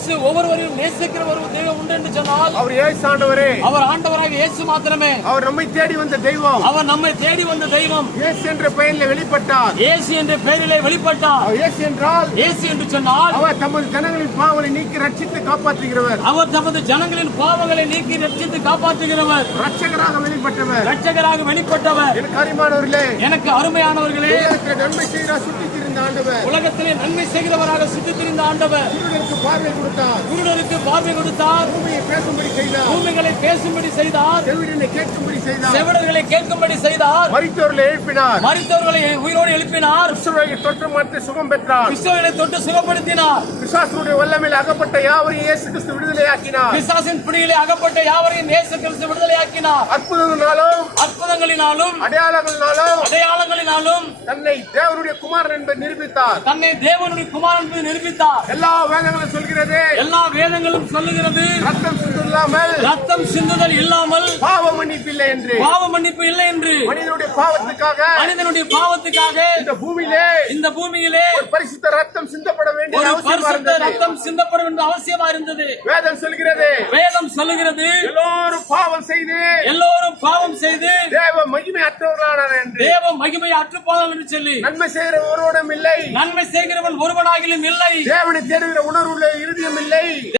இயேசு ஒவ்வொருவரையும் நேசிக்கிற ஒரு தெய்வம் உண்டு என்று சொன்னால் அவர் ஏசு ஆண்டவரே. அவர் ஆண்டவராக இயேசு மாத்திரமே. அவர் நம்மை தேடி வந்த தெய்வம். அவர் நம்மை தேடி வந்த தெய்வம். இயேசு என்ற பெயரில் வெளிப்பட்டார். இயேசு என்ற பெயரிலே வெளிப்பட்டார். அவர் இயேசு என்றால் இயேசு என்று சொன்னால் அவர் தமது ஜனங்களின் பாவங்களை நீக்கி ரட்சித்து காப்பாற்றுகிறவர். அவர் தமது ஜனங்களின் பாவங்களை நீக்கி ரட்சித்து காப்பாற்றுகிறவர். ரட்சகராக வெளிப்பட்டவர். ரட்சகராக வெளிப்பட்டவர். எனக்கு அருமானவர்களே எனக்கு அருமையானவர்களே நன்மை செய்கிறார் சுற்றி திரிந்த ஆண்டவர். உலகத்திலே நன்மை செய்கிறவராக சுற்றித் திரிந்த ஆண்டவர் பார்வை கொடுத்தார் குருடருக்கு பார்வை கொடுத்தார். பூமியை பேசும்படி செய்தார். பூமிகளை பேசும்படி செய்தார். செவிடனை கேட்கும்படி செய்தார். செவிடர்களை கேட்கும்படி செய்தார். மரித்தவர்களை எழுப்பினார். மறித்தவர்களை உயிரோடு எழுப்பினார். குஷ்டரோகி தொற்று மாற்றி சுகம் பெற்றார். கிறிஸ்தவர்களை தொட்டு சுகப்படுத்தினார். பிசாசுடைய வல்லமையில் அகப்பட்ட யாவரையும் இயேசு கிறிஸ்து விடுதலையாக்கினார். பிசாசின் பிடியிலே அகப்பட்ட யாவரையும் இயேசு கிறிஸ்து விடுதலையாக்கினார். அற்புதங்களாலும் அற்புதங்களினாலும் அடையாளங்களினாலும் அடையாளங்களினாலும் தன்னை தேவனுடைய குமாரன் என்பதை நிரூபித்தார். தன்னை தேவனுடைய குமாரன் என்று நிரூபித்தார். எல்லா வேதங்களும் சொல்கிறது. எல்லா வேதங்களும் சொல்லுகிறது. ரத்தம் சிந்தில்லாமல் ரத்தம் சிந்துதல் இல்லாமல் பாவ மன்னிப்பில்லை என்று. பாவ மன்னிப்பு இல்லை என்று. மனிதனுடைய பாவத்துக்காக மனிதனுடைய பாவத்துக்காக இந்த பூமியிலே இந்த பூமியிலே ஒரு பரிசுத்த ரத்தம் சிந்தப்பட வேண்டிய ஒரு அவசியம் ரத்தம் சிந்தப்படும் என்று அவசியமா இருந்தது. வேதம் சொல்கிறது. வேதம் சொல்லுகிறது. எல்லோரும் பாவம் செய்து எல்லோரும் பாவம் செய்து தேவ மகிமை அற்றவர்களானார் மகிமை அற்றுப்போதல் என்று சொல்லி. நன்மை செய்கிற ஒருவனும் இல்லை. நன்மை செய்கிறவன் ஒருவனாகிலும் இல்லை. தேவனை தேடுகிற உணர்வுள்ள இருதயம் இல்லை.